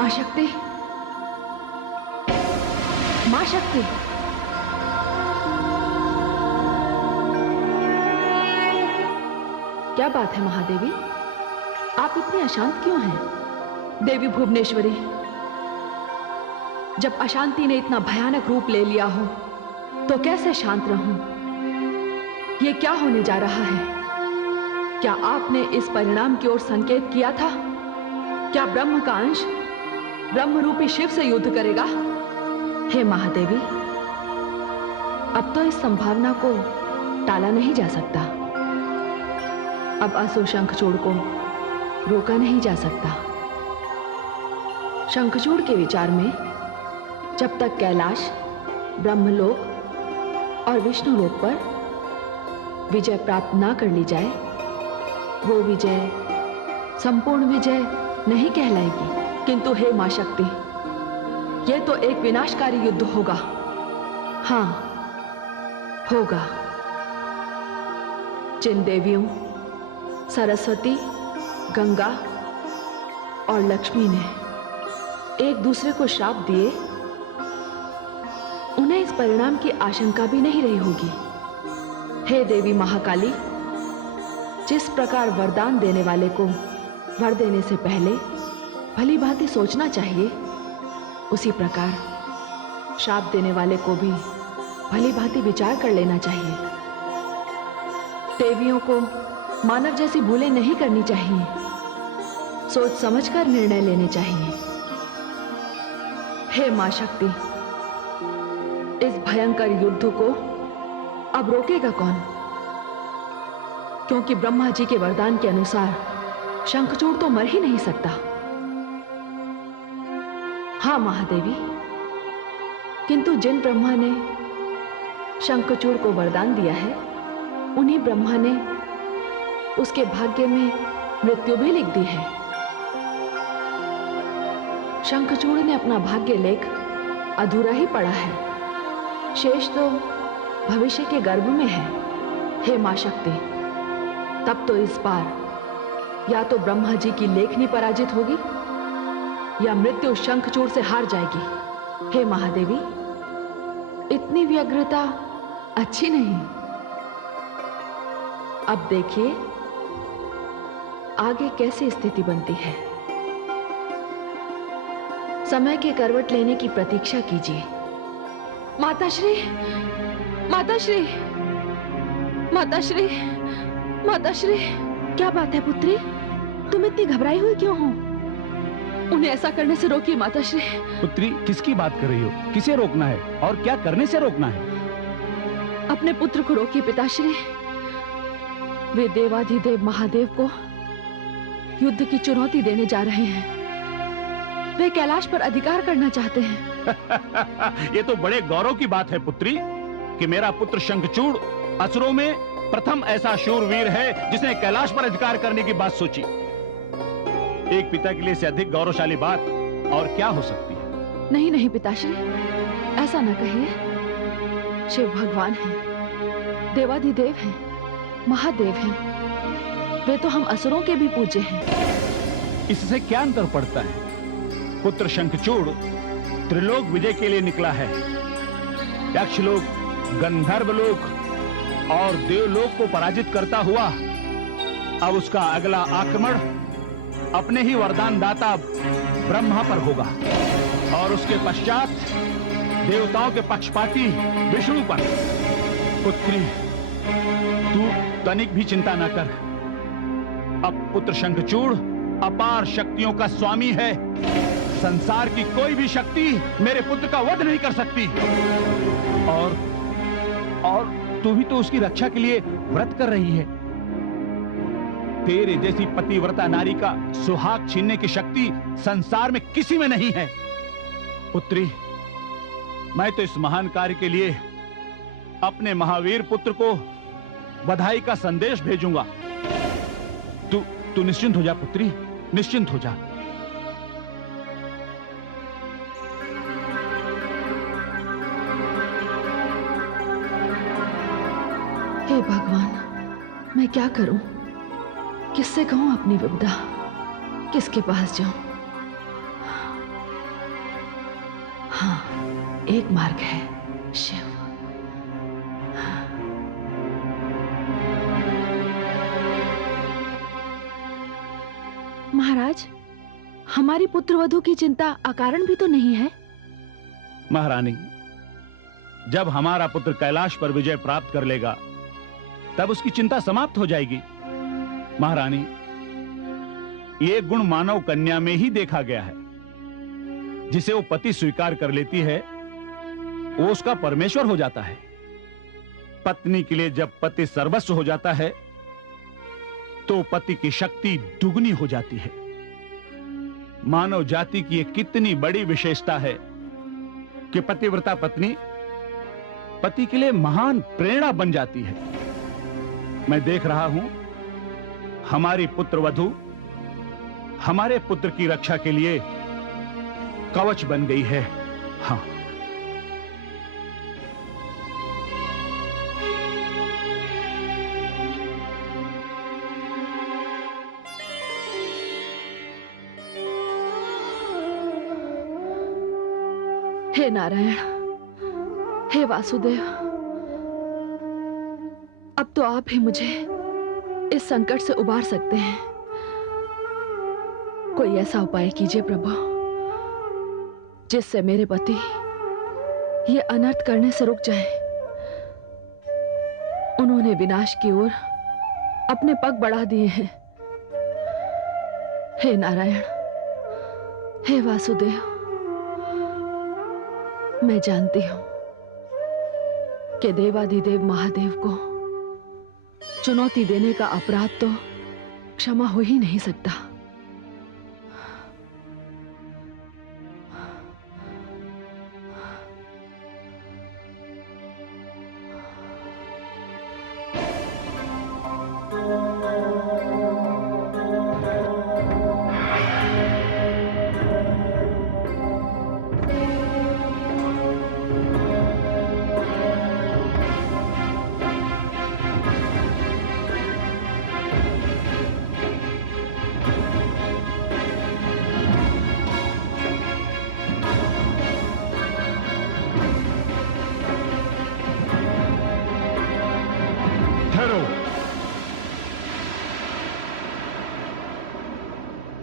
मां शक्ति, मां शक्ति। क्या बात है महादेवी, आप इतनी अशांत क्यों हैं? देवी भुवनेश्वरी, जब अशांति ने इतना भयानक रूप ले लिया हो तो कैसे शांत रहूं? ये क्या होने जा रहा है? क्या आपने इस परिणाम की ओर संकेत किया था? क्या ब्रह्म का अंश ब्रह्म रूपी शिव से युद्ध करेगा? हे महादेवी, अब तो इस संभावना को टाला नहीं जा सकता। अब असुर शंखचूड़ को रोका नहीं जा सकता। शंखचूड़ के विचार में जब तक कैलाश, ब्रह्मलोक और विष्णुलोक पर विजय प्राप्त ना कर ली जाए, वो विजय संपूर्ण विजय नहीं कहलाएगी। किंतु हे मां शक्ति, यह तो एक विनाशकारी युद्ध होगा। हां, होगा। जिन देवियों सरस्वती, गंगा और लक्ष्मी ने एक दूसरे को श्राप दिए, उन्हें इस परिणाम की आशंका भी नहीं रही होगी। हे देवी महाकाली, जिस प्रकार वरदान देने वाले को वर देने से पहले भली भांति सोचना चाहिए, उसी प्रकार श्राप देने वाले को भी भली भांति विचार कर लेना चाहिए। देवियों को मानव जैसी भूलें नहीं करनी चाहिए, सोच समझकर निर्णय लेने चाहिए। हे मां शक्ति, इस भयंकर युद्ध को अब रोकेगा कौन? क्योंकि ब्रह्मा जी के वरदान के अनुसार शंखचूड़ तो मर ही नहीं सकता। हां महादेवी, किंतु जिन ब्रह्मा ने शंखचूड़ को वरदान दिया है, उन्हीं ब्रह्मा ने उसके भाग्य में मृत्यु भी लिख दी है। शंखचूड़ ने अपना भाग्य लेख अधूरा ही पड़ा है, शेष तो भविष्य के गर्भ में है। हे मां शक्ति, तब तो इस बार या तो ब्रह्मा जी की लेखनी पराजित होगी या मृत्यु शंखचूड़ से हार जाएगी। हे महादेवी, इतनी व्यग्रता अच्छी नहीं। अब देखिए आगे कैसी स्थिति बनती है। समय के करवट लेने की प्रतीक्षा कीजिए। माताश्री, माताश्री, माताश्री, माताश्री। क्या बात है पुत्री, तुम इतनी घबराई हुई क्यों हो? उन्हें ऐसा करने से रोकिए माताश्री। पुत्री, किसकी बात कर रही हो? किसे रोकना है और क्या करने से रोकना है? अपने पुत्र को रोकिए पिताश्री। वे देवाधिदेव महादेव को युद्ध की चुनौती देने जा रहे हैं। वे कैलाश पर अधिकार करना चाहते हैं। ये तो बड़े गौरव की बात है पुत्री कि मेरा पुत्र शंखचूड़ असुरों में प्रथम ऐसा शूरवीर है जिसने कैलाश पर अधिकार करने की बात सोची। एक पिता के लिए इससे अधिक गौरवशाली बात और क्या हो सकती है? नहीं नहीं पिताश्री, ऐसा न कहिए। शिव भगवान हैं, देवाधिदेव हैं, महादेव हैं। वे तो हम असुरों के भी पूज्य हैं। इससे क्या अंतर पड़ता है? पुत्र शंखचूड़ त्रिलोक विजय के लिए निकला है। यक्षलोक, गंधर्वलोक और देवलोक को पराजित करता हुआ अब उसका अगला आक्रमण अपने ही वरदान दाता ब्रह्मा पर होगा और उसके पश्चात देवताओं के पक्षपाती विष्णु पर। पुत्री, तू तनिक भी चिंता न कर। अब पुत्र शंखचूड़ अपार शक्तियों का स्वामी है। संसार की कोई भी शक्ति मेरे पुत्र का वध नहीं कर सकती। और तू भी तो उसकी रक्षा के लिए व्रत कर रही है। तेरे जैसी पतिव्रता नारी का सुहाग छीनने की शक्ति संसार में किसी में नहीं है। पुत्री, मैं तो इस महान कार्य के लिए अपने महावीर पुत्र को बधाई का संदेश भेजूंगा। तू निश्चिंत हो जा पुत्री, निश्चिंत हो जा। हे भगवान, मैं क्या करूं? किससे कहूं अपनी विपदा? किसके पास जाऊं? हाँ, एक मार्ग है, शिव। महाराज, हमारी पुत्रवधू की चिंता अकारण भी तो नहीं है। महारानी, जब हमारा पुत्र कैलाश पर विजय प्राप्त कर लेगा तब उसकी चिंता समाप्त हो जाएगी। महारानी, ये गुण मानव कन्या में ही देखा गया है। जिसे वो पति स्वीकार कर लेती है वो उसका परमेश्वर हो जाता है। पत्नी के लिए जब पति सर्वस्व हो जाता है तो पति की शक्ति दुगनी हो जाती है। मानव जाति की एक कितनी बड़ी विशेषता है कि पतिव्रता पत्नी पति के लिए महान प्रेरणा बन जाती है। मैं देख रहा हूं हमारी पुत्रवधू हमारे पुत्र की रक्षा के लिए कवच बन गई है। हाँ, हे नारायण, हे वासुदेव, अब तो आप ही मुझे इस संकट से उबार सकते हैं। कोई ऐसा उपाय कीजिए प्रभु जिससे मेरे पति ये अनर्थ करने से रुक जाए। उन्होंने विनाश की ओर अपने पग बढ़ा दिए हैं। हे नारायण, हे वासुदेव, मैं जानती हूं कि देवाधिदेव महादेव को चुनौती देने का अपराध तो क्षमा हो ही नहीं सकता।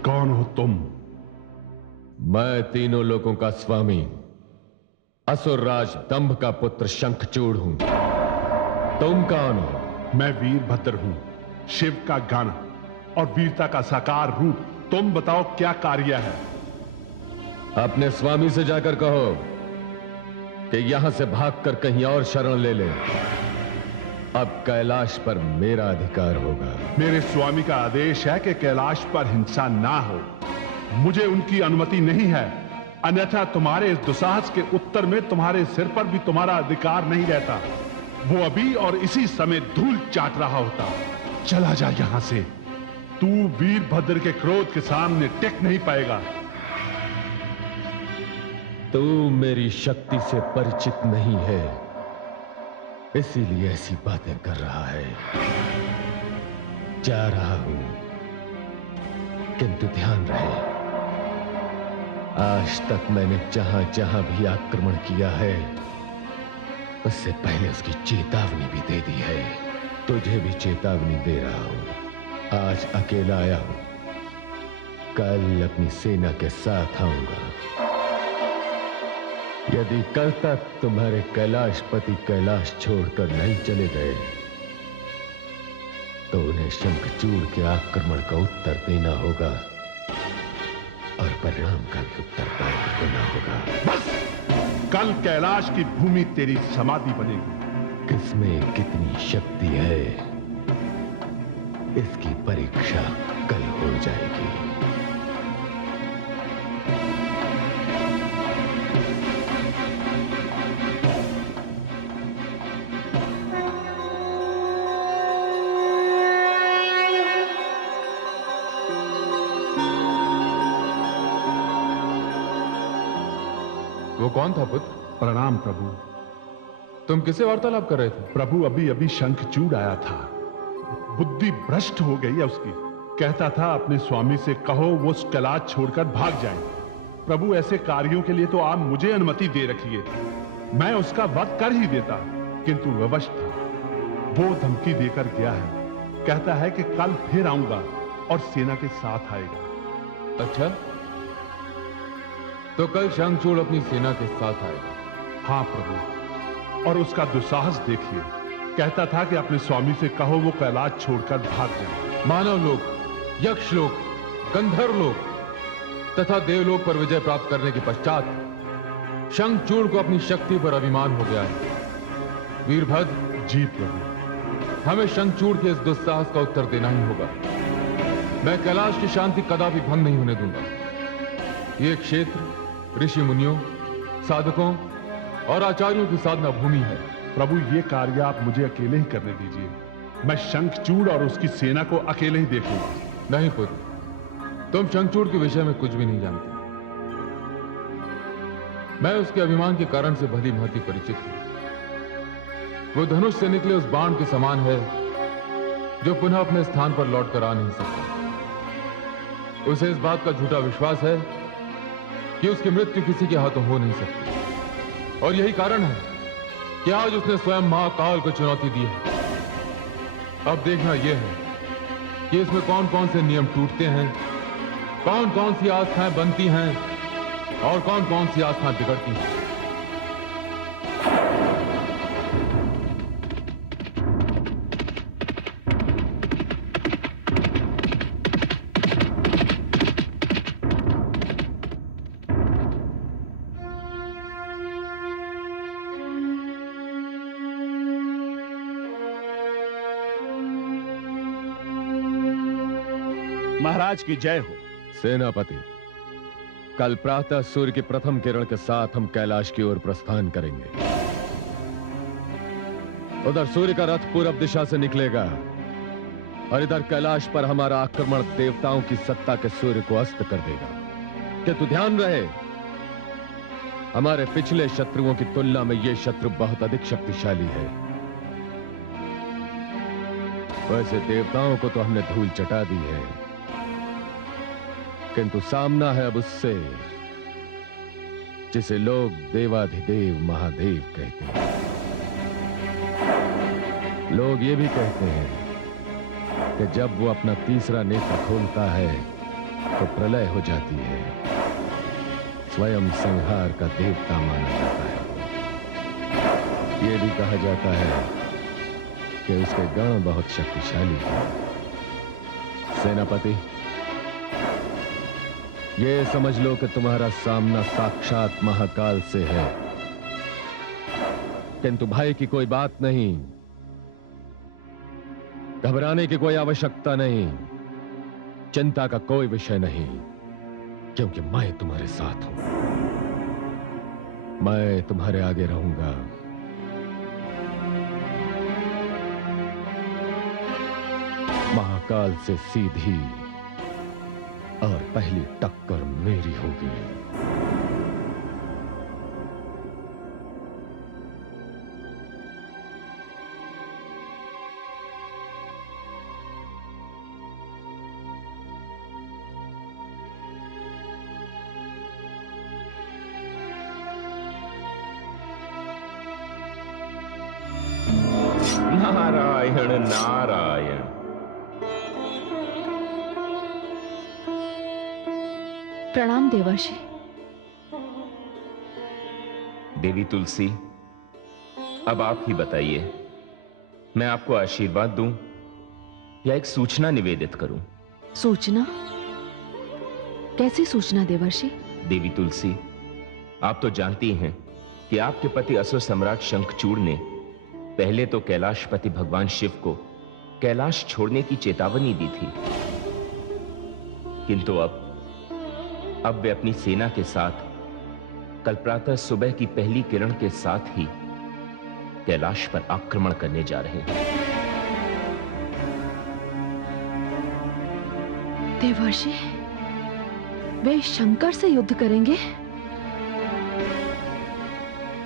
कौन हो तुम? मैं तीनों लोगों का स्वामी असुरराज दंभ का पुत्र शंखचूड़ हूं। तुम कौन हो? मैं वीरभद्र हूं, शिव का गण और वीरता का साकार रूप। तुम बताओ क्या कार्य है? अपने स्वामी से जाकर कहो कि यहां से भागकर कहीं और शरण ले ले। अब कैलाश पर मेरा अधिकार होगा। मेरे स्वामी का आदेश है कि कैलाश पर हिंसा ना हो। मुझे उनकी अनुमति नहीं है, अन्यथा तुम्हारे इस दुस्साहस के उत्तर में तुम्हारे सिर पर भी तुम्हारा अधिकार नहीं रहता। वो अभी और इसी समय धूल चाट रहा होता। चला जा यहां से। तू वीरभद्र के क्रोध के सामने टिक नहीं पाएगा। तू मेरी शक्ति से परिचित नहीं है, इसीलिए ऐसी बातें कर रहा है। जा रहा हूं, किंतु ध्यान रहे, आज तक मैंने जहां जहां भी आक्रमण किया है उससे पहले उसकी चेतावनी भी दे दी है। तुझे भी चेतावनी दे रहा हूं। आज अकेला आया हूं, कल अपनी सेना के साथ आऊंगा। यदि कल तक तुम्हारे कैलाशपति कैलाश छोड़कर नहीं चले गए तो उन्हें शंखचूड़ के आक्रमण का उत्तर देना होगा और परिणाम का भी उत्तरदायी होना होगा। बस, कल कैलाश की भूमि तेरी समाधि बनेगी। किसमें कितनी शक्ति है इसकी परीक्षा कल हो जाएगी। वो कौन था पुत्र? प्रणाम प्रभु। तुम किससे वार्तालाप कर रहे थे? प्रभु, अभी अभी शंखचूड़ आया था। बुद्धि भ्रष्ट हो गई है उसकी। कहता था अपने स्वामी से कहो वो कैलाश छोड़कर भाग जाए। प्रभु ऐसे कार्यों के लिए तो आप मुझे अनुमति दे रखिए, मैं उसका वध कर ही देता, किंतु विवश था। वो धमकी देकर गया है, कहता है कि कल फिर आऊंगा और सेना के साथ आएगा। अच्छा, तो कल शंखचूड़ अपनी सेना के साथ आएगा? हाँ प्रभु, और उसका दुस्साहस देखिए, कहता था कि अपने स्वामी से कहो वो कैलाश छोड़कर भाग जाए। मानव लोक, यक्ष लोक, गंधर्व लोक तथा देवलोक पर विजय प्राप्त करने के पश्चात शंखचूड़ को अपनी शक्ति पर अभिमान हो गया है। वीरभद्र जी प्रभु, हमें शंखचूड़ के इस दुस्साहस का उत्तर देना ही होगा। मैं कैलाश की शांति कदापि भंग नहीं होने दूंगा। यह क्षेत्र ऋषि मुनियों, साधकों और आचार्यों की साधना भूमि है। प्रभु ये कार्य आप मुझे अकेले ही करने दीजिए, मैं शंखचूड़ और उसकी सेना को अकेले ही देखूंगा। नहीं पुत्र, तुम शंखचूड़ के विषय में कुछ भी नहीं जानते। मैं उसके अभिमान के कारण से भली भांति परिचित हूं। वो धनुष से निकले उस बाण के समान है जो पुनः अपने स्थान पर लौट कर आ नहीं सकता। उसे इस बात का झूठा विश्वास है कि उसकी मृत्यु किसी के हाथों हो नहीं सकती, और यही कारण है कि आज उसने स्वयं महाकाल को चुनौती दी है। अब देखना यह है कि इसमें कौन कौन से नियम टूटते हैं, कौन कौन सी आस्थाएं बनती हैं और कौन कौन सी आस्थाएं बिगड़ती हैं। महाराज की जय हो। सेनापति, कल प्रातः सूर्य की प्रथम किरण के साथ हम कैलाश की ओर प्रस्थान करेंगे। उधर सूर्य का रथ पूरब दिशा से निकलेगा और इधर कैलाश पर हमारा आक्रमण देवताओं की सत्ता के सूर्य को अस्त कर देगा। किंतु ध्यान रहे, हमारे पिछले शत्रुओं की तुलना में यह शत्रु बहुत अधिक शक्तिशाली है। वैसे देवताओं को तो हमने धूल चटा दी है, किंतु सामना है अब उससे जिसे लोग देवाधिदेव महादेव कहते हैं। लोग ये भी कहते हैं कि जब वो अपना तीसरा नेत्र खोलता है तो प्रलय हो जाती है। स्वयं संहार का देवता माना जाता है। ये भी कहा जाता है कि उसके गण बहुत शक्तिशाली हैं। सेनापति, ये समझ लो कि तुम्हारा सामना साक्षात महाकाल से है, किंतु भय की कोई बात नहीं, घबराने की कोई आवश्यकता नहीं, चिंता का कोई विषय नहीं, क्योंकि मैं तुम्हारे साथ हूं। मैं तुम्हारे आगे रहूंगा। महाकाल से सीधी और पहली टक्कर मेरी होगी। नारायण नारायण। प्रणाम देवर्षि। देवी तुलसी, अब आप ही बताइए, मैं आपको आशीर्वाद दूं या एक सूचना निवेदित करूं? सूचना? कैसी सूचना देवर्षि? देवी तुलसी, आप तो जानती हैं कि आपके पति असुर सम्राट शंखचूड़ ने पहले तो कैलाशपति भगवान शिव को कैलाश छोड़ने की चेतावनी दी थी, किंतु अब वे अपनी सेना के साथ कल प्रातः सुबह की पहली किरण के साथ ही कैलाश पर आक्रमण करने जा रहे हैं। देवर्षि, वे शंकर से युद्ध करेंगे?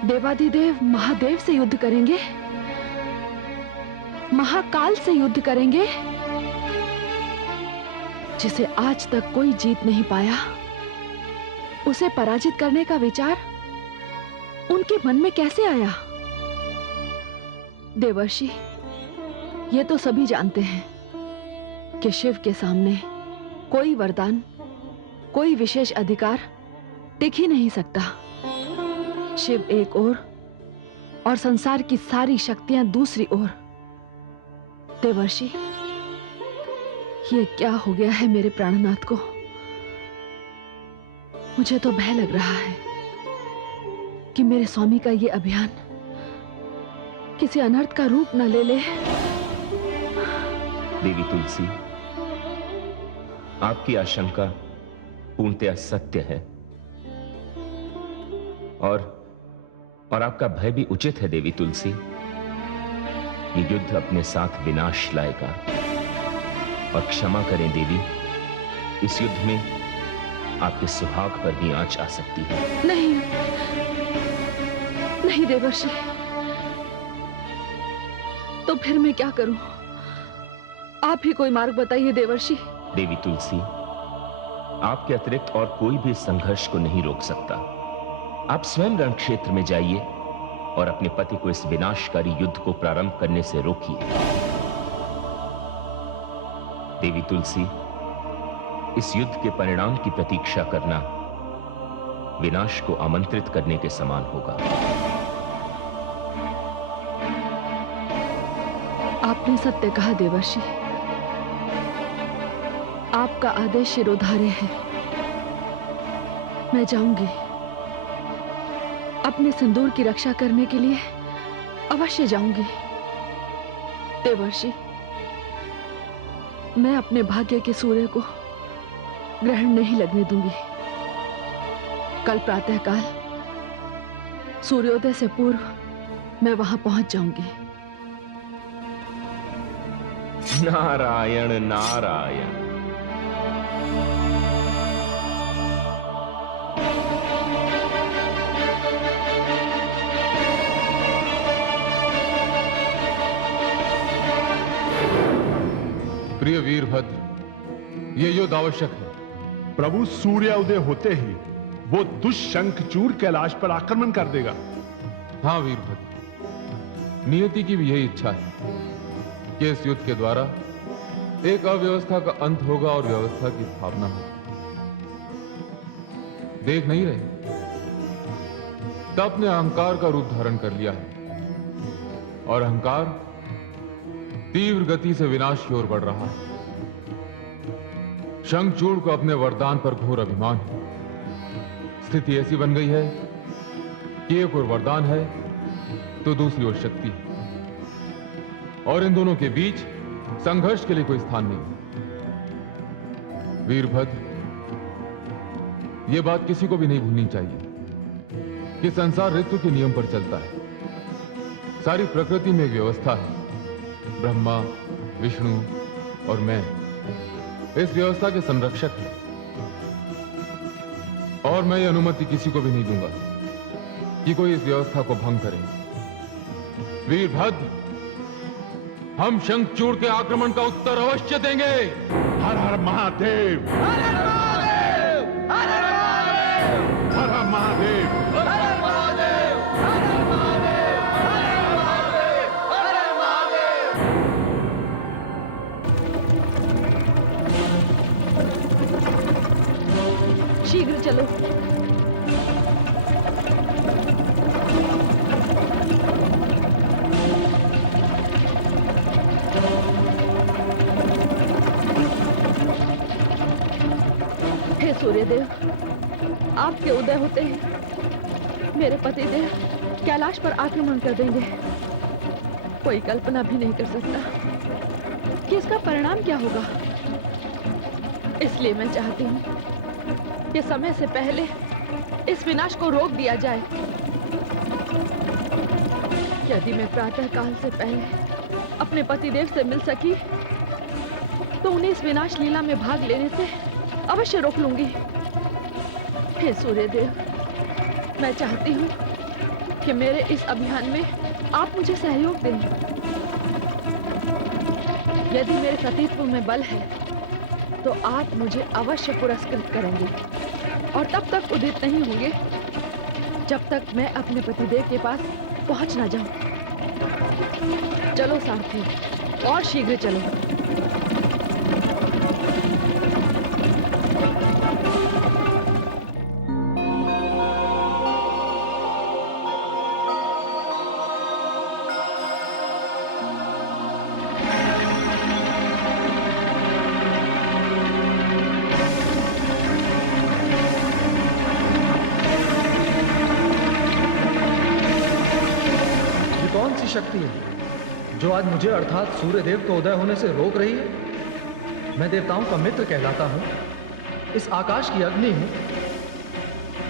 देवाधिदेव महादेव से युद्ध करेंगे? महाकाल से युद्ध करेंगे, जिसे आज तक कोई जीत नहीं पाया? उसे पराजित करने का विचार उनके मन में कैसे आया? देवर्षि, ये तो सभी जानते हैं कि शिव के सामने कोई वरदान, कोई विशेष अधिकार टिक ही नहीं सकता। शिव एक ओर और संसार की सारी शक्तियां दूसरी ओर। देवर्षि, ये क्या हो गया है मेरे प्राणनाथ को? मुझे तो भय लग रहा है कि मेरे स्वामी का ये अभियान किसी अनर्थ का रूप न ले ले। देवी तुलसी, आपकी आशंका पूर्णतया सत्य है और आपका भय भी उचित है देवी तुलसी। ये युद्ध अपने साथ विनाश लाएगा। और क्षमा करें देवी, इस युद्ध में आपके सुहाग पर भी आंच आ सकती है। नहीं, नहीं देवर्षि, तो फिर मैं क्या करूं? आप ही कोई मार्ग बताइए देवर्षि। देवी तुलसी, आपके अतिरिक्त और कोई भी संघर्ष को नहीं रोक सकता। आप स्वयं रण क्षेत्र में जाइए और अपने पति को इस विनाशकारी युद्ध को प्रारंभ करने से रोकिए। देवी तुलसी, इस युद्ध के परिणाम की प्रतीक्षा करना विनाश को आमंत्रित करने के समान होगा। आपने सत्य कहा देवर्षि। आपका आदेश शिरोधार्य है। मैं जाऊंगी। अपने सिंदूर की रक्षा करने के लिए अवश्य जाऊंगी। देवर्षि, मैं अपने भाग्य के सूर्य को ग्रहण नहीं लगने दूंगी। कल प्रातःकाल सूर्योदय से पूर्व मैं वहां पहुंच जाऊंगी। नारायण नारायण। प्रिय वीरभद्र, ये युद्ध आवश्यक है। प्रभु, सूर्य उदय होते ही वो दुष्शंखचूड़ कैलाश पर आक्रमण कर देगा। हाँ वीरभद्र, नियति की भी यही इच्छा है कि इस युद्ध के द्वारा एक अव्यवस्था का अंत होगा और व्यवस्था की स्थापना होगी। देख नहीं रहे, तब ने अहंकार का रूप धारण कर लिया है और अहंकार तीव्र गति से विनाश की ओर बढ़ रहा है। शंखचूड़ को अपने वरदान पर घोर अभिमान है। स्थिति ऐसी बन गई है कि एक ओर वरदान है तो दूसरी ओर शक्ति है, और इन दोनों के बीच संघर्ष के लिए कोई स्थान नहीं। वीरभद्र, यह बात किसी को भी नहीं भूलनी चाहिए कि संसार ऋतु के नियम पर चलता है। सारी प्रकृति में एक व्यवस्था है। ब्रह्मा, विष्णु और मैं इस व्यवस्था के संरक्षक हैं, और मैं ये अनुमति किसी को भी नहीं दूंगा कि कोई इस व्यवस्था को भंग करे। वीरभद्र, हम शंखचूड़ के आक्रमण का उत्तर अवश्य देंगे। हर हर महादेव, हर हर महादेव, हर हर महादेव, हर हर महादेव, हर हर महादेव, हर हर महादेव, हर हर महादेव। शीघ्र चलो। हे सूर्यदेव, आपके उदय होते ही मेरे पतिदेव कैलाश पर आक्रमण कर देंगे। कोई कल्पना भी नहीं कर सकता कि इसका परिणाम क्या होगा। इसलिए मैं चाहती हूँ कि समय से पहले इस विनाश को रोक दिया जाए। यदि मैं प्रातःकाल से पहले अपने पतिदेव से मिल सकी तो उन्हें इस विनाश लीला में भाग लेने से अवश्य रोक लूंगी। हे सूर्यदेव, मैं चाहती हूँ कि मेरे इस अभियान में आप मुझे सहयोग दें। यदि मेरे सतीत्व में बल है तो आप मुझे अवश्य पुरस्कृत करेंगे। और तब तक उदित नहीं होंगे जब तक मैं अपने पतिदेव के पास पहुंच ना जाऊं। चलो सारथी, और शीघ्र चलो। कौन सी शक्ति है जो आज मुझे अर्थात सूर्यदेव को उदय होने से रोक रही है? मैं देवताओं का मित्र कहलाता हूं, इस आकाश की अग्नि हूं,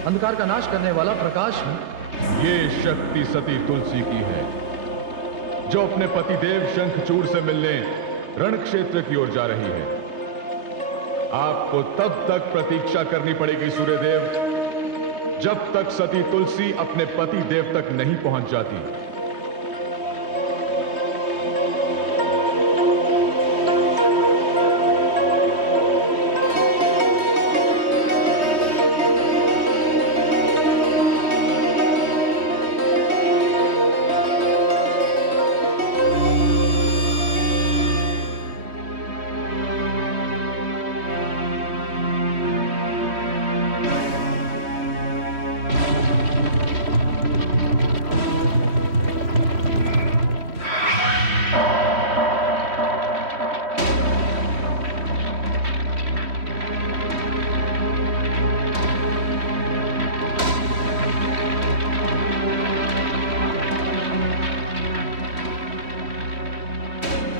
अंधकार का नाश करने वाला प्रकाश हूं। ये शक्ति सती तुलसी की है, जो अपने पतिदेव शंखचूड़ से मिलने रण क्षेत्र की ओर जा रही है। आपको तब तक प्रतीक्षा करनी पड़ेगी सूर्यदेव, जब तक सती तुलसी अपने पति देव तक नहीं पहुंच जाती।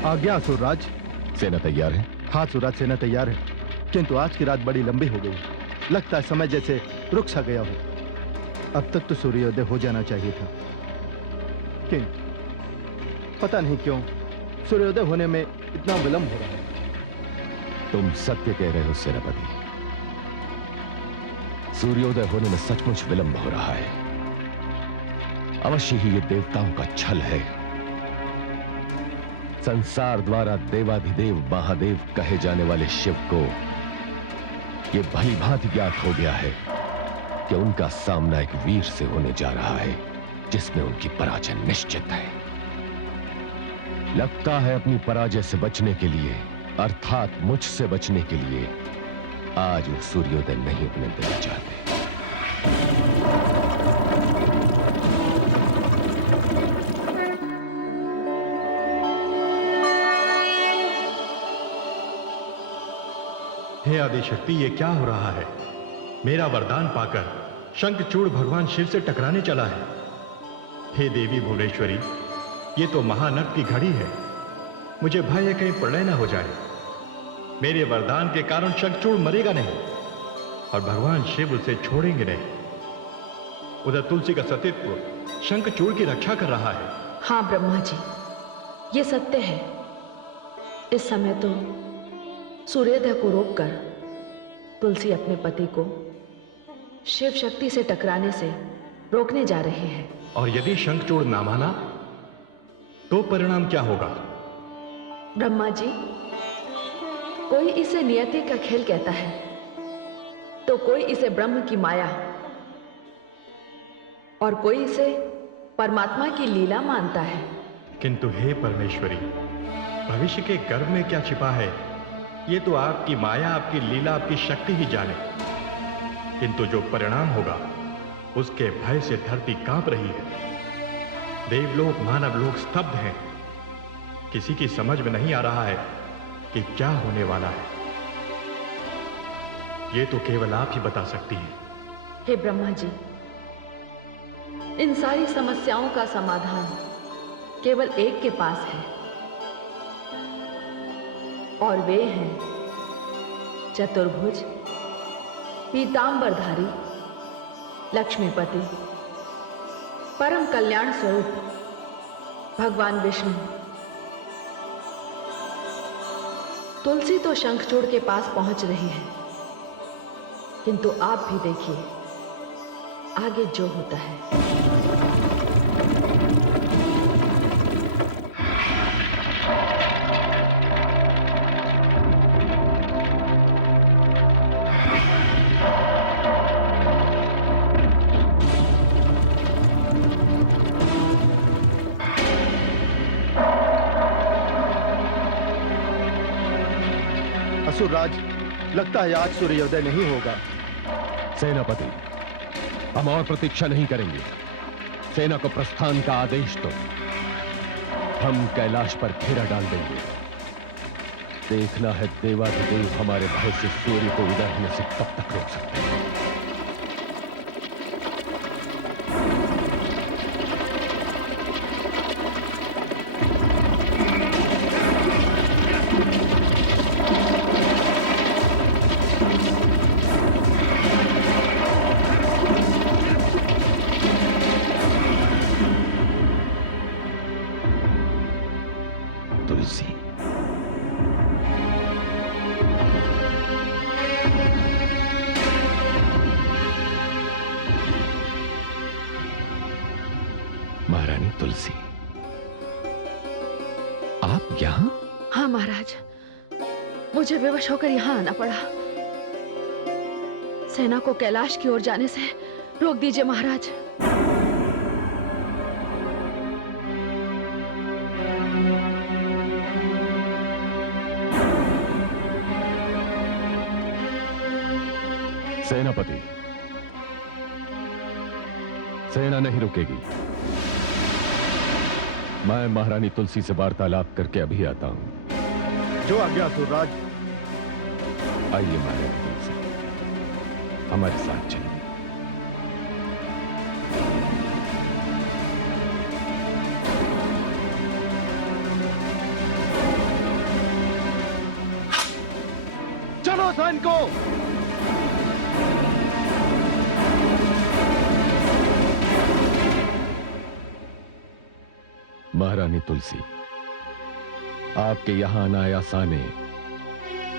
आज्ञा असुरराज। सेना तैयार है? हाँ सुराज, सेना तैयार है, किंतु आज की रात बड़ी लंबी हो गई। लगता है समय जैसे रुक सा गया हो। अब तक तो सूर्योदय हो जाना चाहिए था, किंतु पता नहीं क्यों सूर्योदय होने में इतना विलंब हो रहा है। तुम सत्य कह रहे हो सेनापति, सूर्योदय होने में सचमुच विलंब हो रहा है। अवश्य ही ये देवताओं का छल है। संसार द्वारा देवाधिदेव महादेव कहे जाने वाले शिव को यह भली भांति ज्ञात हो गया है कि उनका सामना एक वीर से होने जा रहा है, जिसमें उनकी पराजय निश्चित है। लगता है अपनी पराजय से बचने के लिए, अर्थात मुझसे बचने के लिए, आज वो सूर्योदय नहीं होने देना चाहते। हे आदिशक्ति, ये क्या हो रहा है? मेरा वरदान पाकर शंखचूड़ भगवान शिव से टकराने चला है। हे देवी भुवनेश्वरी, ये तो महानर्क की घड़ी है। मुझे भय है कहीं प्रलय न हो जाए। मेरे वरदान के कारण शंखचूड़ मरेगा नहीं और भगवान शिव उसे छोड़ेंगे नहीं। उधर तुलसी का सतीत्व शंखचूड़ की रक्षा कर रहा है। हाँ ब्रह्मा जी, ये सत्य है। इस समय तो सूर्योदय को रोककर तुलसी अपने पति को शिव शक्ति से टकराने से रोकने जा रहे हैं। और यदि शंखचूड़ ना माना तो परिणाम क्या होगा? ब्रह्मा जी, कोई इसे नियति का खेल कहता है, तो कोई इसे ब्रह्म की माया और कोई इसे परमात्मा की लीला मानता है। किंतु हे परमेश्वरी, भविष्य के गर्भ में क्या छिपा है, ये तो आपकी माया, आपकी लीला, आपकी शक्ति ही जाने। किंतु जो परिणाम होगा उसके भय से धरती कांप रही है। देवलोक, मानवलोक स्तब्ध हैं। किसी की समझ में नहीं आ रहा है कि क्या होने वाला है। ये तो केवल आप ही बता सकती हैं। हे ब्रह्मा जी, इन सारी समस्याओं का समाधान केवल एक के पास है, और वे हैं चतुर्भुज, पीतांबरधारी, लक्ष्मीपति, परम कल्याण स्वरूप भगवान विष्णु। तुलसी तो शंखचूड़ के पास पहुंच रही है, किंतु आप भी देखिए आगे जो होता है। असुरराज, लगता है आज सूर्योदय नहीं होगा। सेनापति, हम और प्रतीक्षा नहीं करेंगे। सेना को प्रस्थान का आदेश दो। हम कैलाश पर घेरा डाल देंगे। देखना है देवाधिदेव हमारे भय से सूर्य को उदय होने से कब तक रोक सकते हैं। तुलसी, महारानी तुलसी, आप यहां? हाँ महाराज, मुझे बेवश होकर यहाँ आना पड़ा। सेना को कैलाश की ओर जाने से रोक दीजिए महाराज। सेनापति, सेना नहीं रुकेगी। मैं महारानी तुलसी से वार्तालाप करके अभी आता हूं। जो आज्ञा असुरराज। आइए महारानी तुलसी, हमारे साथ चलिए। चलो सैनिकों। महारानी तुलसी, आपके यहां अनायास आने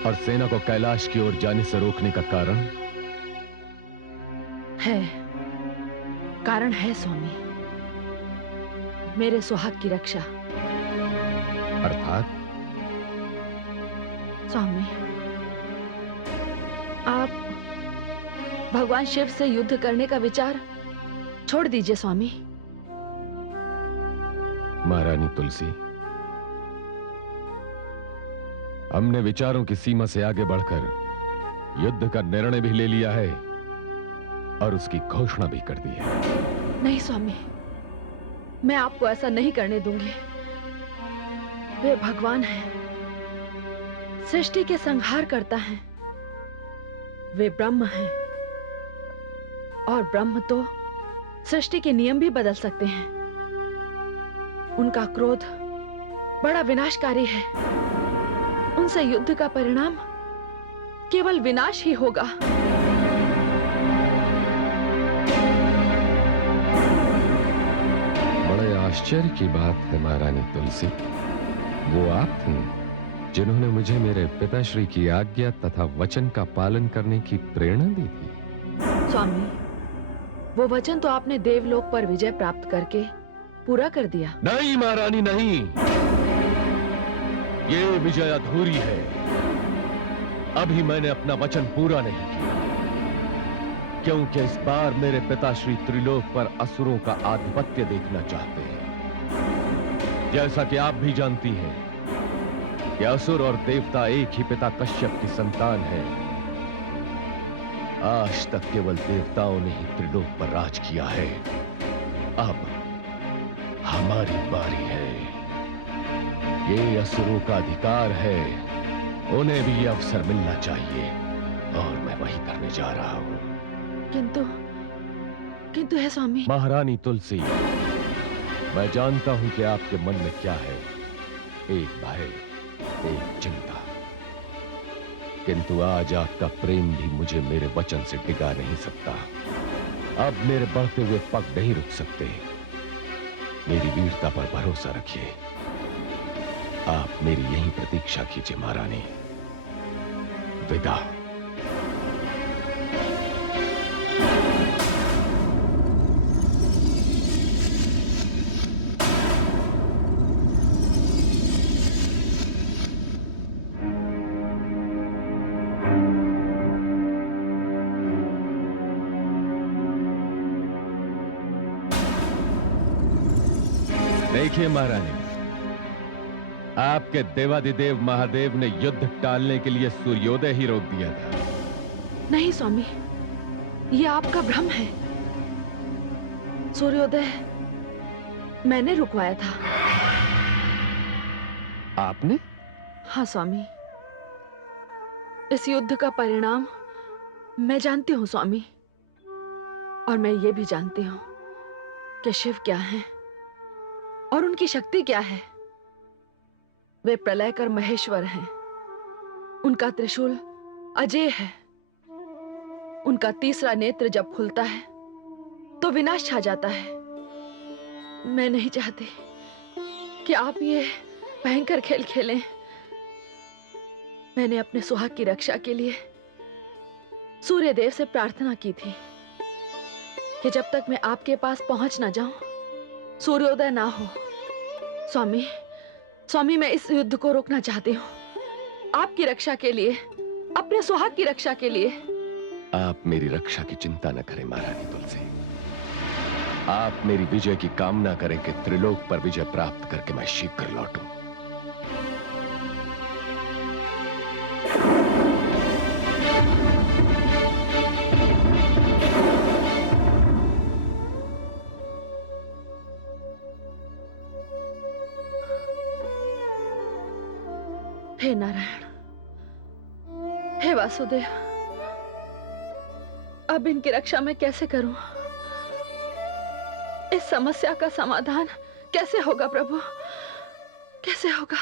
और सेना को कैलाश की ओर जाने से रोकने का कारण है स्वामी, मेरे सुहाग की रक्षा। अर्थात? स्वामी, आप भगवान शिव से युद्ध करने का विचार छोड़ दीजिए स्वामी। महारानी तुलसी, हमने विचारों की सीमा से आगे बढ़कर युद्ध का निर्णय भी ले लिया है और उसकी घोषणा भी कर दी है। नहीं स्वामी, मैं आपको ऐसा नहीं करने दूंगी। वे भगवान हैं, सृष्टि के संहार करता है। वे ब्रह्म हैं और ब्रह्म तो सृष्टि के नियम भी बदल सकते हैं। उनका क्रोध बड़ा विनाशकारी है। उनसे युद्ध का परिणाम केवल विनाश ही होगा। बड़े आश्चर्य की बात है महारानी तुलसी, वो आप थीं जिन्होंने मुझे मेरे पिताश्री की आज्ञा तथा वचन का पालन करने की प्रेरणा दी थी। स्वामी, वो वचन तो आपने देवलोक पर विजय प्राप्त करके पूरा कर दिया। नहीं महारानी, नहीं, ये विजय अधूरी है। अभी मैंने अपना वचन पूरा नहीं किया, क्योंकि इस बार मेरे पिताश्री त्रिलोक पर असुरों का आधिपत्य देखना चाहते हैं। जैसा कि आप भी जानती हैं कि असुर और देवता एक ही पिता कश्यप की संतान है। आज तक केवल देवताओं ने ही त्रिलोक पर राज किया है। अब हमारी बारी है। ये असुरों का अधिकार है, उन्हें भी ये अवसर मिलना चाहिए और मैं वही करने जा रहा हूं। किंतु है स्वामी। महारानी तुलसी, मैं जानता हूं कि आपके मन में क्या है, एक भय, एक चिंता, किंतु आज आपका प्रेम भी मुझे मेरे वचन से डिगा नहीं सकता। अब मेरे बढ़ते हुए पग नहीं रुक सकते। मेरी वीरता पर भरोसा रखिए। आप मेरी यही प्रतीक्षा कीजिए महारानी। विदा। देखिए महारानी, आपके देवाधिदेव महादेव ने युद्ध टालने के लिए सूर्योदय ही रोक दिया था। नहीं स्वामी, ये आपका भ्रम है। सूर्योदय मैंने रुकवाया था। आपने? हाँ स्वामी, इस युद्ध का परिणाम मैं जानती हूं स्वामी, और मैं ये भी जानती हूं कि शिव क्या हैं और उनकी शक्ति क्या है। वे प्रलयकर महेश्वर हैं। उनका त्रिशूल अजेय है। उनका तीसरा नेत्र जब खुलता है तो विनाश छा जाता है। मैं नहीं चाहती कि आप ये भयंकर खेल खेलें। मैंने अपने सुहाग की रक्षा के लिए सूर्यदेव से प्रार्थना की थी कि जब तक मैं आपके पास पहुंच ना जाऊं, सूर्योदय ना हो। स्वामी, स्वामी, मैं इस युद्ध को रोकना चाहती हूं, आपकी रक्षा के लिए, अपने सुहाग की रक्षा के लिए। आप मेरी रक्षा की चिंता न करें महारानी तुलसी। आप मेरी विजय की कामना करें कि त्रिलोक पर विजय प्राप्त करके मैं शीघ्र लौटूं। हे नारायण, हे वासुदेव, अब इनकी रक्षा मैं कैसे करूं? इस समस्या का समाधान कैसे होगा प्रभु? कैसे होगा?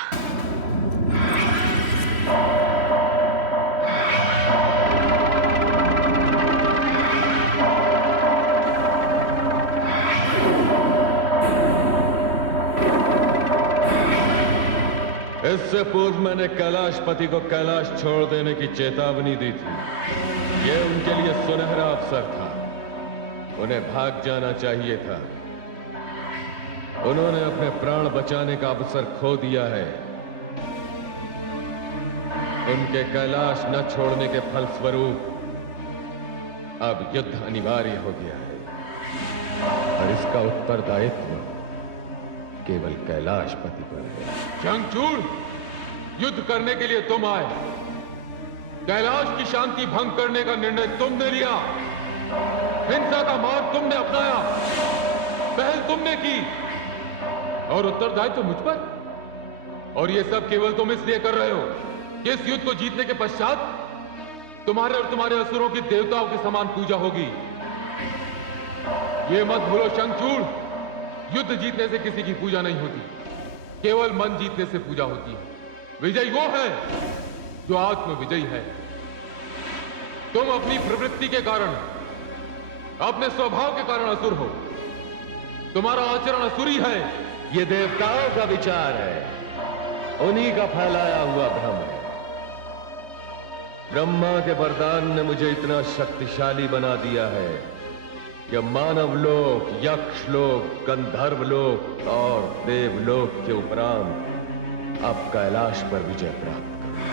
इससे पूर्व मैंने कैलाशपति को कैलाश छोड़ देने की चेतावनी दी थी। यह उनके लिए सुनहरा अवसर था। उन्हें भाग जाना चाहिए था। उन्होंने अपने प्राण बचाने का अवसर खो दिया है। उनके कैलाश न छोड़ने के फलस्वरूप अब युद्ध अनिवार्य हो गया है और इसका उत्तरदायित्व केवल कैलाशपति पर है। शंखचूड़, युद्ध करने के लिए तुम आए। कैलाश की शांति भंग करने का निर्णय तुमने लिया। हिंसा का मार्ग तुमने अपनाया। पहल तुमने की और उत्तरदायित्व मुझ पर। और ये सब केवल तुम इसलिए कर रहे हो कि इस युद्ध को जीतने के पश्चात तुम्हारे और तुम्हारे असुरों की देवताओं के समान पूजा होगी। ये मत भूलो शंखचूड़, युद्ध जीतने से किसी की पूजा नहीं होती, केवल मन जीतने से पूजा होती है। विजयी वो है जो आत्म विजयी है। तुम अपनी प्रवृत्ति के कारण, अपने स्वभाव के कारण असुर हो। तुम्हारा आचरण असुरी है। ये देवताओं का विचार है, उन्हीं का फैलाया हुआ भ्रम है। ब्रह्मा के वरदान ने मुझे इतना शक्तिशाली बना दिया है कि मानव लोक, यक्ष लोक, गंधर्व लोक और देवलोक के उपरांत अब कैलाश पर विजय प्राप्त करूंगा।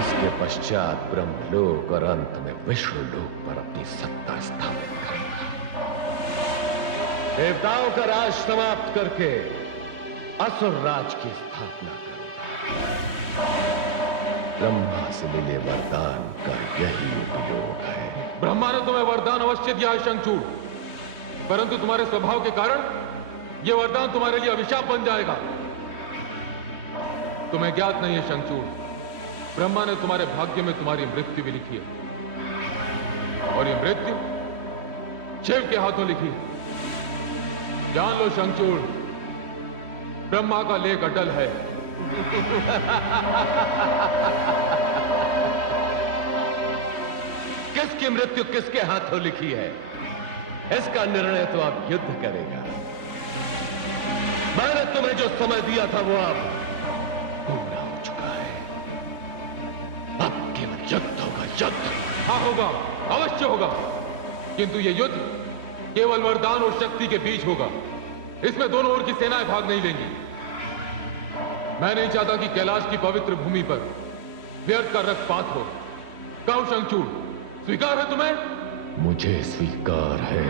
इसके पश्चात ब्रह्मलोक और अंत में विष्णु लोक पर अपनी सत्ता स्थापित करूंगा। देवताओं का राज समाप्त करके असुर राज की स्थापना करूंगा। ब्रह्मा से मिले वरदान का यही उपयोग है। ब्रह्मा ने तुम्हें वरदान अवश्य दिया है शंखचूड़, परंतु तुम्हारे स्वभाव के कारण यह वरदान तुम्हारे लिए अभिशाप बन जाएगा। तुम्हें ज्ञात नहीं है शंखचूड़, ब्रह्मा ने तुम्हारे भाग्य में तुम्हारी मृत्यु भी लिखी है और यह मृत्यु शिव के हाथों लिखी है। जान लो शंखचूड़, ब्रह्मा का लेख अटल है। किसकी मृत्यु किसके हाथों लिखी है, इसका निर्णय तो अब युद्ध करेगा। मैंने तुम्हें जो समय दिया था वो अब पूरा हो चुका है। अब केवल युद्ध होगा, युद्ध। हाँ होगा, अवश्य होगा, किंतु यह युद्ध केवल वरदान और शक्ति के बीच होगा। इसमें दोनों ओर की सेनाएं भाग नहीं लेंगी। मैं नहीं चाहता कि कैलाश की पवित्र भूमि पर व्यर्थ का रक्तपात हो। कहो शंखचूड़, स्वीकार है तुम्हें? मुझे स्वीकार है।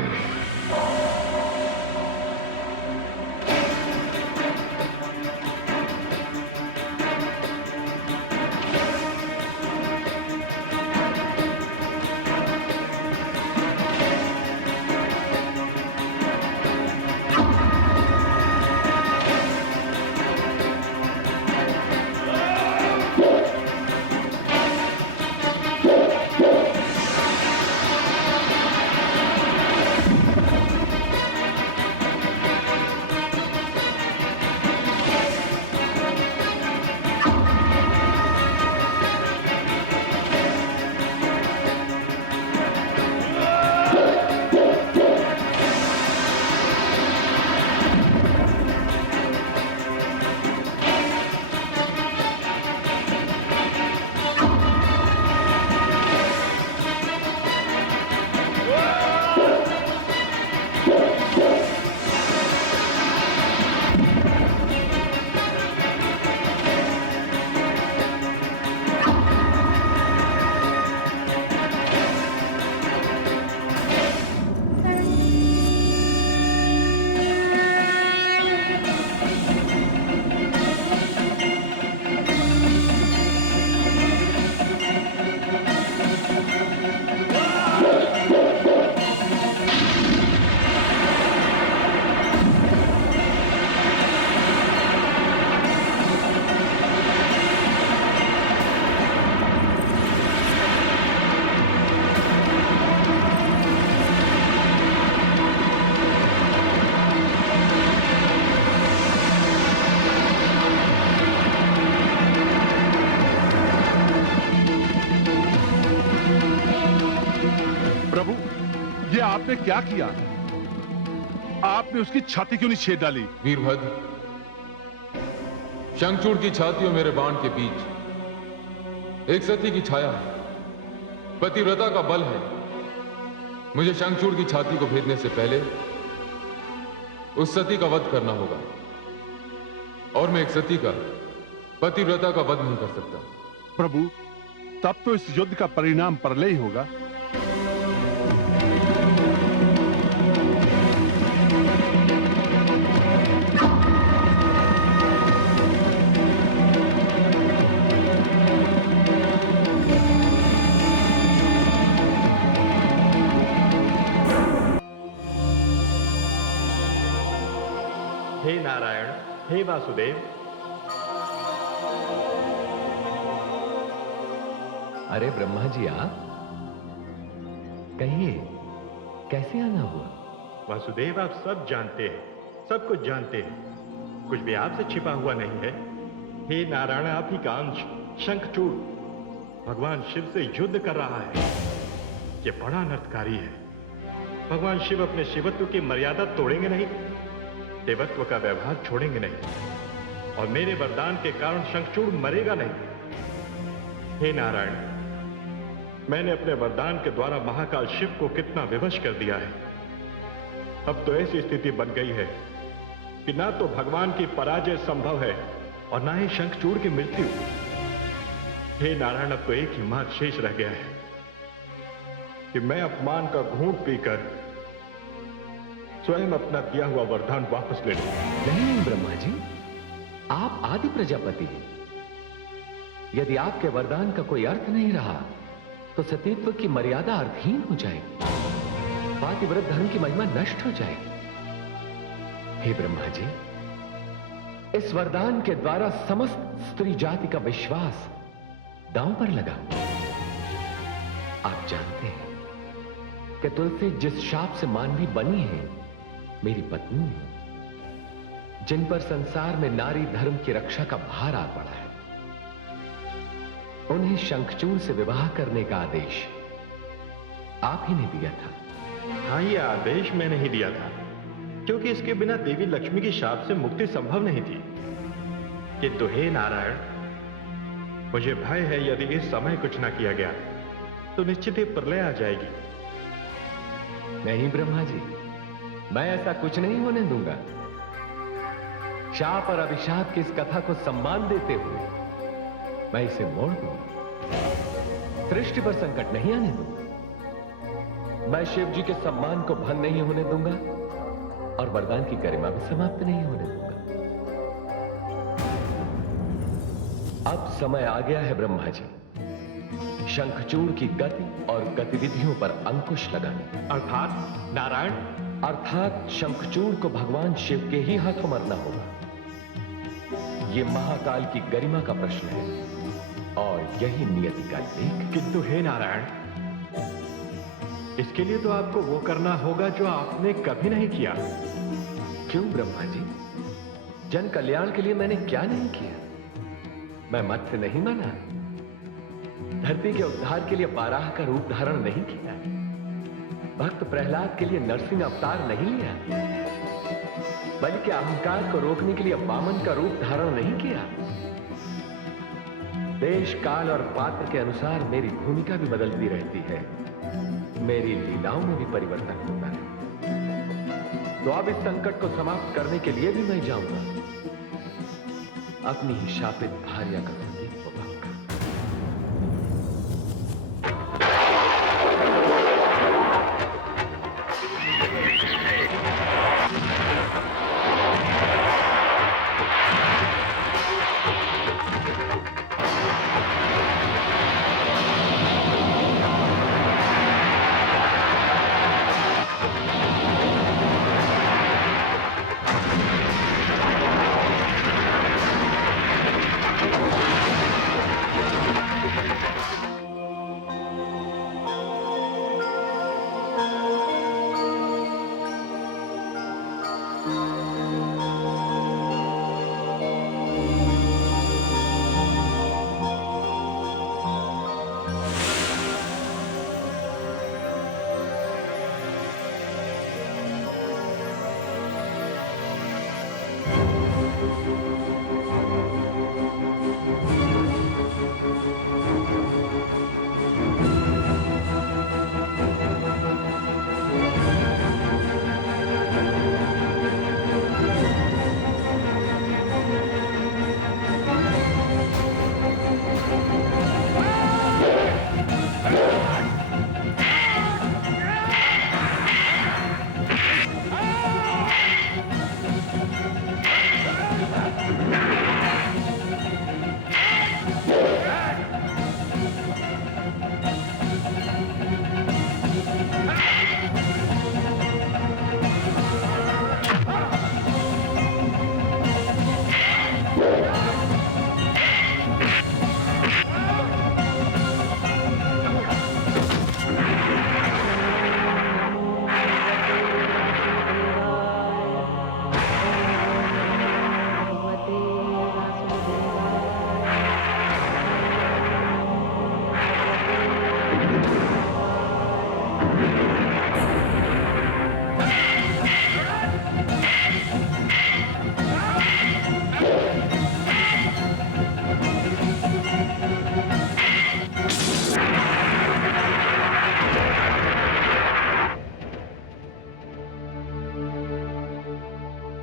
आपने क्या किया? आपने उसकी छाती क्यों नहीं छेद डाली? वीरभद्र, शंखचूड़ की छाती और मेरे बाण के बीच एक सती की छाया है, पतिव्रता का बल है। मुझे शंखचूड़ की छाती को भेदने से पहले उस सती का वध करना होगा, और मैं एक सती का, पतिव्रता का वध नहीं कर सकता। प्रभु, तब तो इस युद्ध का परिणाम प्रलय ही होगा। हे नारायण, हे वासुदेव। अरे ब्रह्मा जी, आप कहिए, कैसे आना हुआ? वासुदेव, आप सब जानते हैं, सब कुछ जानते हैं, कुछ भी आपसे छिपा हुआ नहीं है। हे नारायण, आप ही का अंश शंखचूड़ भगवान शिव से युद्ध कर रहा है। ये बड़ा अनर्थकारी है। भगवान शिव अपने शिवत्व की मर्यादा तोड़ेंगे नहीं, देवत्व का व्यवहार छोड़ेंगे नहीं, और मेरे वरदान के कारण शंखचूड़ मरेगा नहीं। हे नारायण, मैंने अपने वरदान के द्वारा महाकाल शिव को कितना विवश कर दिया है। अब तो ऐसी स्थिति बन गई है कि ना तो भगवान की पराजय संभव है और ना ही शंखचूड़ की मृत्यु। हे नारायण, अब तो एक ही मार्ग शेष रह गया है कि मैं अपमान का घूंट पीकर स्वयं अपना दिया हुआ वरदान वापस ले लूं। नहीं ब्रह्मा जी, आप आदि प्रजापति हैं। यदि आपके वरदान का कोई अर्थ नहीं रहा तो सतीत्व की मर्यादा अर्थहीन हो जाएगी, पातिव्रत धर्म की महिमा नष्ट हो जाएगी। हे ब्रह्मा जी, इस वरदान के द्वारा समस्त स्त्री जाति का विश्वास दांव पर लगा। आप जानते हैं कि तुलसी जिस शाप से मानवी बनी है, मेरी पत्नी है, जिन पर संसार में नारी धर्म की रक्षा का भार आ पड़ा है। उन्हें शंखचूड़ से विवाह करने का आदेश आप ही ने दिया था। हाँ, ये आदेश मैंने ही दिया था, क्योंकि इसके बिना देवी लक्ष्मी की शाप से मुक्ति संभव नहीं थी। किंतु हे नारायण, मुझे भय है यदि इस समय कुछ ना किया गया तो निश्चित ही प्रलय आ जाएगी। नहीं ब्रह्मा जी, मैं ऐसा कुछ नहीं होने दूंगा। शाप और अभिशाप की इस कथा को सम्मान देते हुए मैं इसे मोड़ दूंगा। सृष्टि पर संकट नहीं आने दूंगा। मैं शिव जी के सम्मान को भंग नहीं होने दूंगा और वरदान की गरिमा भी समाप्त नहीं होने दूंगा। अब समय आ गया है ब्रह्मा जी, शंखचूड़ की गति और गतिविधियों पर अंकुश लगाने। अर्थात नारायण, अर्थात शंखचूड़ को भगवान शिव के ही हाथों मरना होगा। यह महाकाल की गरिमा का प्रश्न है और यही नियति का लेख। किंतु हे नारायण, इसके लिए तो आपको वो करना होगा जो आपने कभी नहीं किया। क्यों ब्रह्मा जी? जन कल्याण के लिए मैंने क्या नहीं किया? मैं मत्स्य नहीं बना, धरती के उद्धार के लिए बाराह का रूप धारण नहीं किया, भक्त प्रहलाद के लिए नरसिंह अवतार नहीं लिया, बल्कि अहंकार को रोकने के लिए वामन का रूप धारण नहीं किया। देश, काल और पात्र के अनुसार मेरी भूमिका भी बदलती रहती है, मेरी लीलाओं में भी परिवर्तन होता है। तो अब इस संकट को समाप्त करने के लिए भी मैं जाऊंगा, अपनी ही शापित भार्या का सतीत्व पाऊंगा।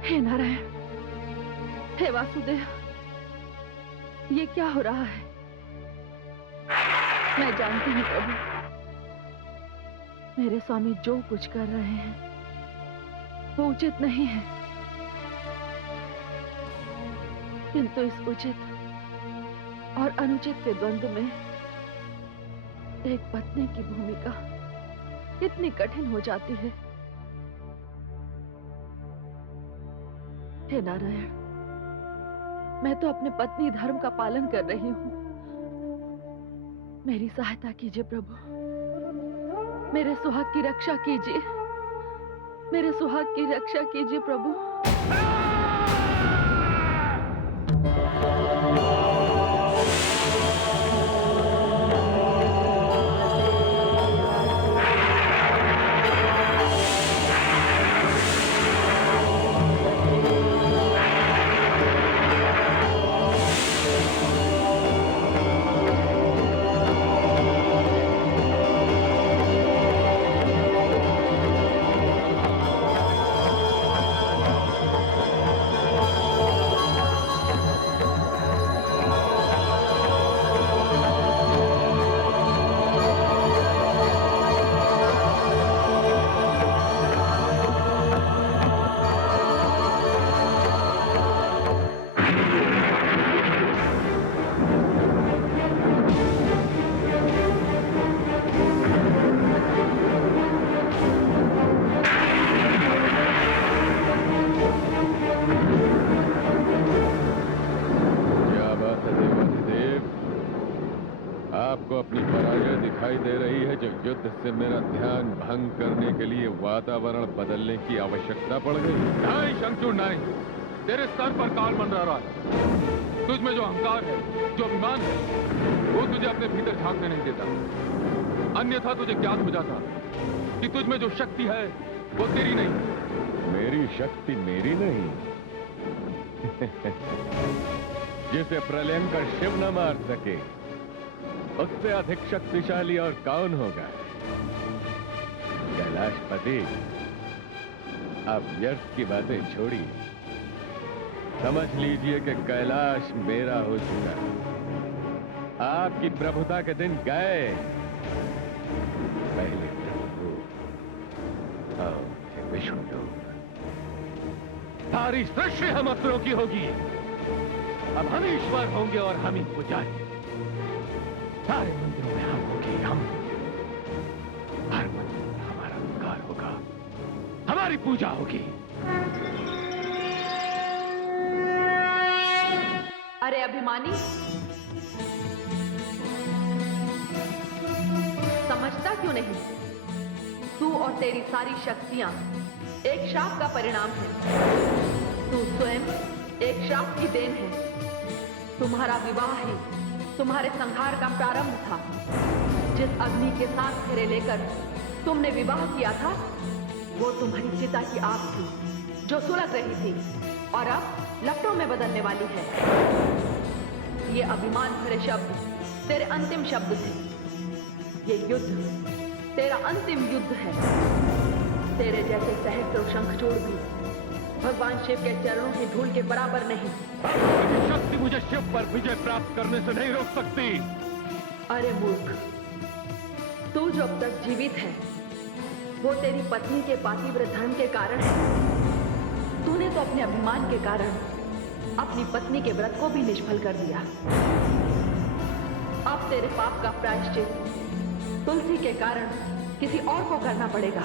हे नारायण, हे वासुदेव, ये क्या हो रहा है? मैं जानती हूँ प्रभु, मेरे स्वामी जो कुछ कर रहे हैं वो उचित नहीं है, किंतु इस उचित और अनुचित के द्वंद्व में एक पत्नी की भूमिका कितनी कठिन हो जाती है। हे नारायण, मैं तो अपने पत्नी धर्म का पालन कर रही हूं। मेरी सहायता कीजिए प्रभु, मेरे सुहाग की रक्षा कीजिए, मेरे सुहाग की रक्षा कीजिए प्रभु। युद्ध से मेरा ध्यान भंग करने के लिए वातावरण बदलने की आवश्यकता पड़ गई। नहीं शंखचूड़ नहीं, तेरे सर पर काल मंडरा रहा है। तुझ में जो अहंकार है, जो अभिमान है, वो तुझे अपने भीतर झांकने नहीं देता। अन्यथा तुझे ज्ञात हो जाता कि तुझ में जो शक्ति है वो तेरी नहीं। मेरी शक्ति मेरी नहीं। जिसे प्रलयंकर शिव न मार सके उससे अधिक शक्तिशाली और कौन होगा? कैलाशपति, आप व्यर्थ की बातें छोड़िए। समझ लीजिए कि कैलाश मेरा हो चुका है। आपकी प्रभुता के दिन गए। पहले प्रभु और विष्णुलोक। सारी सृष्टि हम असुरों की होगी। अब हम ईश्वर होंगे और हम ही पुजारी। सारे मंदिरों में हम होंगे, हम। हर मंदिर में हमारा अधिकार होगा, हमारी पूजा होगी। अरे अभिमानी, समझता क्यों नहीं? तू और तेरी सारी शक्तियां एक शाप का परिणाम है। तू स्वयं एक शाप की देन है। तुम्हारा विवाह ही तुम्हारे संहार का प्रारंभ था। जिस अग्नि के साथ फेरे लेकर तुमने विवाह किया था, वो तुम्हारी चिता की आग थी जो सुलग रही थी और अब लपटों में बदलने वाली है। ये अभिमान भरे शब्द तेरे अंतिम शब्द थे। ये युद्ध तेरा अंतिम युद्ध है। तेरे जैसे सहस्त्रों शंखचूड़ भी भगवान शिव के चरणों की धूल के बराबर नहीं। शक्ति मुझे शिव पर विजय प्राप्त करने से नहीं रोक सकती। अरे मूर्ख, तू जो अब तक जीवित है वो तेरी पत्नी के पातिव्रत धर्म के कारण है। तूने तो अपने अभिमान के कारण अपनी पत्नी के व्रत को भी निष्फल कर दिया। अब तेरे पाप का प्रायश्चित तुलसी के कारण किसी और को करना पड़ेगा।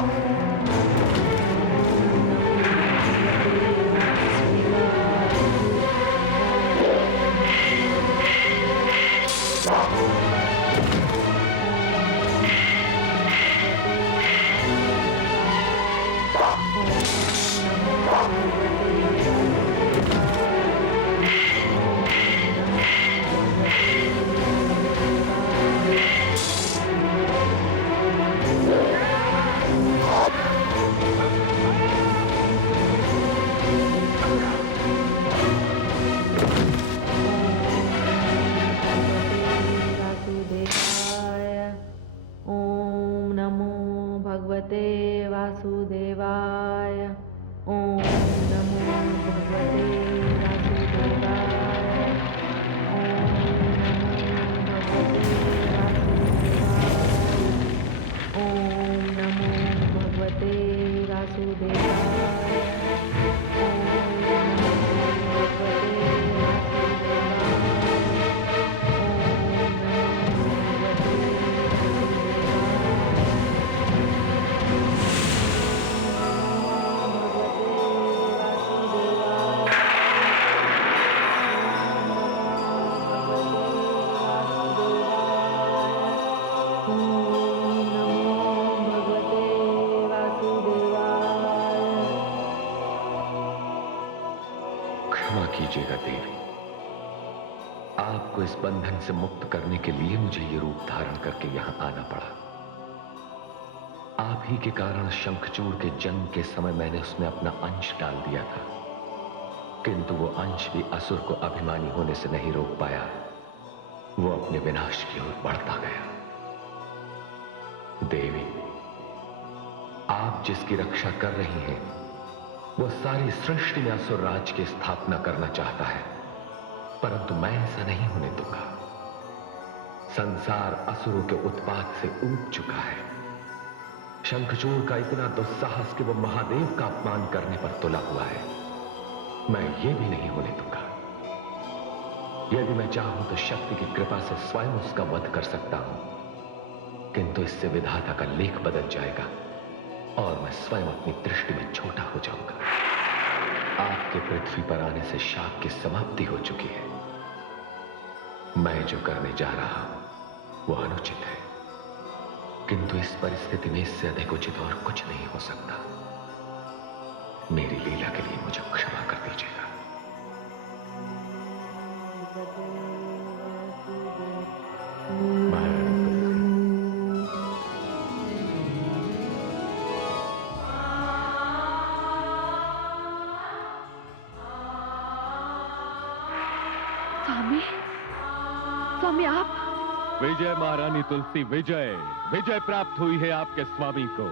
वासुदेवाय। ओम नमो भगवते वासुदेवाय। ओम नमो भगवते वासुदेवाय। क्षमा कीजिएगा देवी, आपको इस बंधन से मुक्त करने के लिए मुझे ये रूप धारण करके यहां आना पड़ा। आप ही के कारण शंखचूड़ के जन्म के समय मैंने उसमें अपना अंश डाल दिया था, किंतु वो अंश भी असुर को अभिमानी होने से नहीं रोक पाया। वो अपने विनाश की ओर बढ़ता गया। देवी, आप जिसकी रक्षा कर रही हैं, वो सारी सृष्टि में असुर राज की स्थापना करना चाहता है, परंतु मैं ऐसा नहीं होने दूंगा। संसार असुरों के उत्पात से ऊब चुका है। शंखचूड़ का इतना दुस्साहस कि वो महादेव का अपमान करने पर तुला हुआ है, मैं ये भी नहीं होने दूंगा। यदि मैं चाहूं तो शक्ति की कृपा से स्वयं उसका वध कर सकता हूं, किंतु इससे विधाता का लेख बदल जाएगा और मैं स्वयं अपनी दृष्टि में छोटा हो जाऊंगा। आपके पृथ्वी पर आने से शाप की समाप्ति हो चुकी है। मैं जो करने जा रहा हूं वो अनुचित है, किंतु इस परिस्थिति में इससे अधिक उचित और कुछ नहीं हो सकता। मेरी लीला के लिए मुझे क्षमा कर दीजिएगा। स्वामी, स्वामी आप? विजय महारानी तुलसी, विजय विजय प्राप्त हुई है आपके स्वामी को।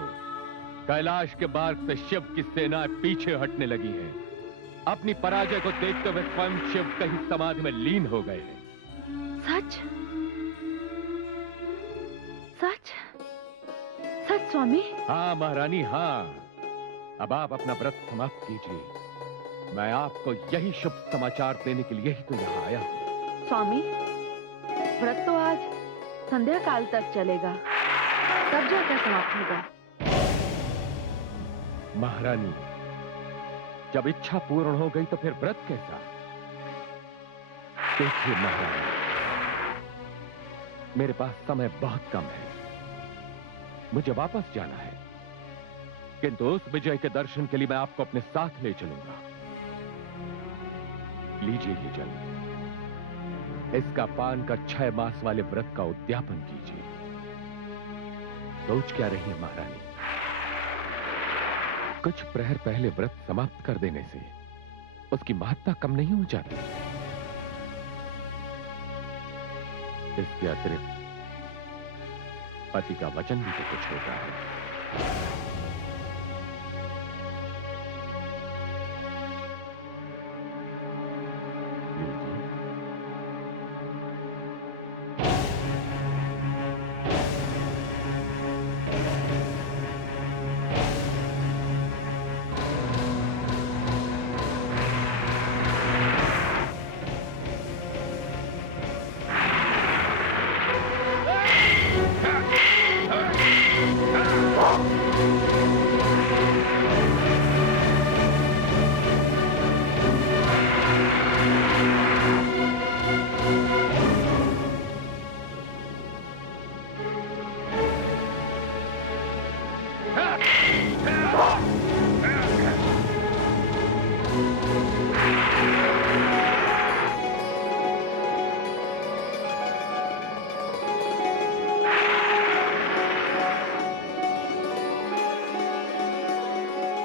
कैलाश के मार्ग से शिव की सेनाएं पीछे हटने लगी हैं। अपनी पराजय को देखते हुए स्वयं शिव कहीं समाधि में लीन हो गए हैं। सच सच सच स्वामी? हाँ महारानी, हाँ। अब आप अपना व्रत समाप्त कीजिए। मैं आपको यही शुभ समाचार देने के लिए ही तो यहाँ आया हूं। स्वामी, व्रत तो आज संध्या काल तक चलेगा, तब जाकर समाप्त होगा। महारानी, जब इच्छा पूर्ण हो गई तो फिर व्रत कैसा? देखिए महारानी, मेरे पास समय बहुत कम है, मुझे वापस जाना है, किंतु उस विजय के दर्शन के लिए मैं आपको अपने साथ ले चलूंगा। लीजिए ये जल, इसका पान कर 6 मास वाले व्रत का उद्यापन कीजिए। सोच क्या रही है महारानी? कुछ प्रहर पहले व्रत समाप्त कर देने से उसकी महत्ता कम नहीं हो जाती। इसके अतिरिक्त पति का वचन भी तो कुछ होता है।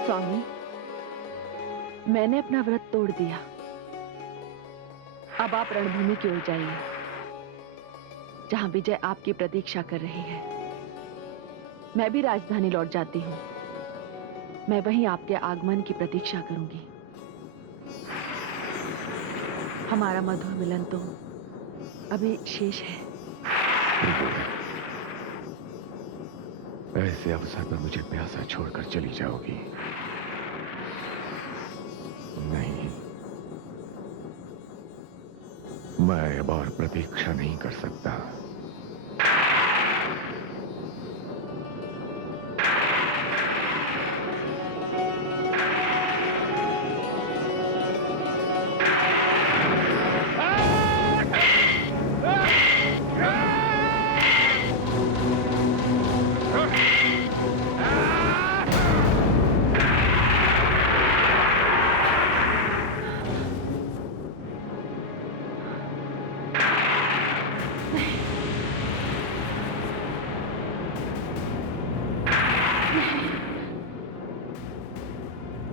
स्वामी, मैंने अपना व्रत तोड़ दिया। अब आप रणभूमि की ओर जाइए, जहां विजय आपकी प्रतीक्षा कर रही है। मैं भी राजधानी लौट जाती हूं। मैं वहीं आपके आगमन की प्रतीक्षा करूंगी। हमारा मधुर मिलन तो अभी शेष है। ऐसे अवसर पर मुझे प्यासा छोड़कर चली जाओगी? नहीं, मैं अब और प्रतीक्षा नहीं कर सकता।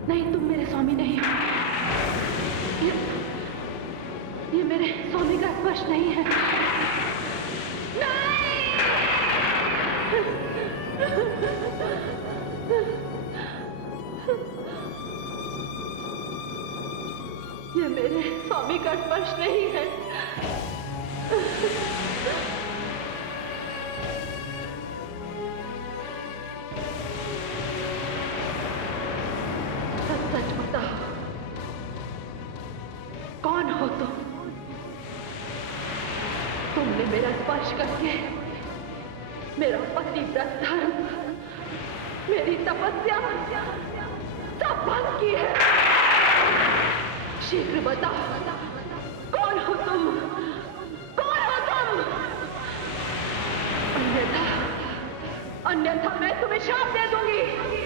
नहीं, तुम मेरे स्वामी नहीं हो। ये मेरे स्वामी का स्पर्श नहीं है। ये मेरे स्वामी का स्पर्श नहीं है। सच बताओ, कौन हो तुम? तुमने मेरा स्पर्श करके मेरा पतिव्रत धर्म, मेरी तपस्या सब भंग की है। शीघ्र बताओ, कौन हो तुम? कौन हो तुम? अन्यथा मैं तुम्हें शाप दे दूंगी।